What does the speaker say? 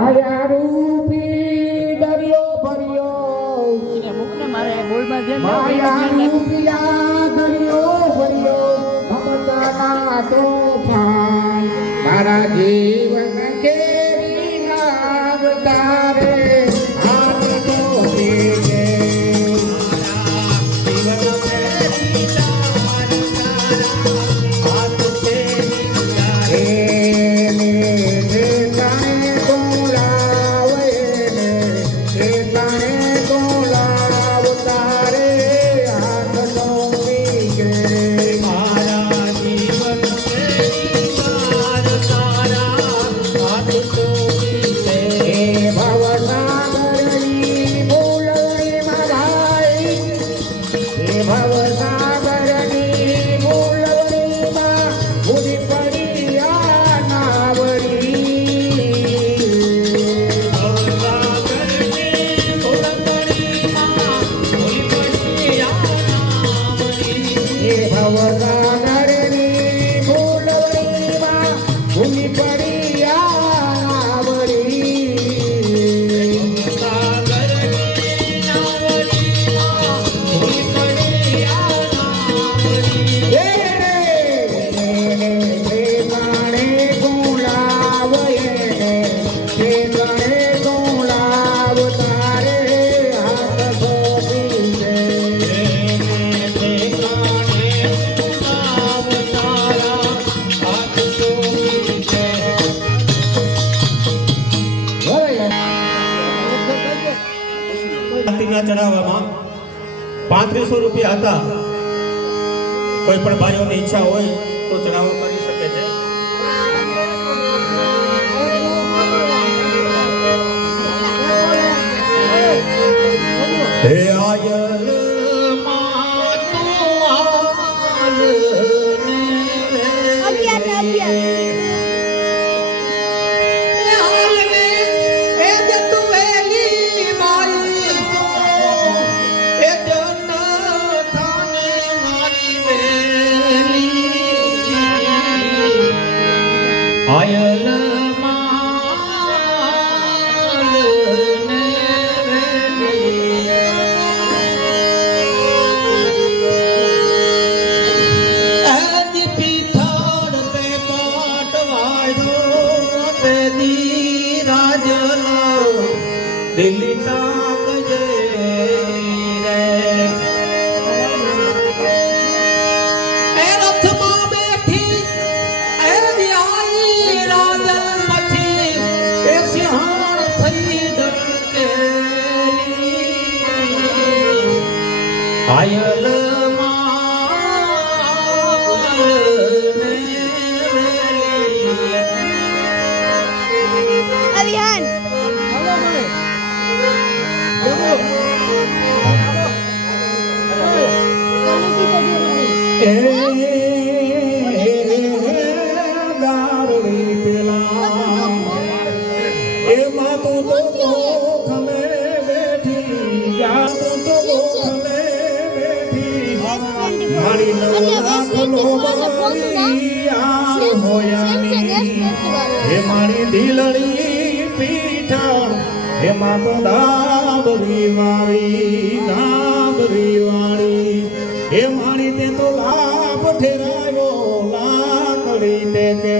માયા રૂપી દરિયો ભર્યો માયા રૂપી દરિયો ભર્યો મમતાના તોફાન મારા જીવન કેરી નામ તારે હાથ ધોતી છે ચડાવવામાં 3500 રૂપિયા હતા. કોઈ પણ ભાઈઓની ઈચ્છા હોય તો ચડાવો કરી શકે છે. હે આયલ દિલ્હી તક જે રે એ રથમાં બેઠી એ આઈ રાજલ મથી એ સિંહાણ થઈ ડરકેલી આયલ Arihan. દારૂડી પેલા એમાં તો ખમે બેઠી યા તો ખમે બેઠી મારી નવલાખનો મારી આ હોયાની હે મારી ઢીલડી પીઠા એમાં તો ડાબરી વાળી હે મારી તે તો લાભ ઠેરાયો લાકડી ટેકે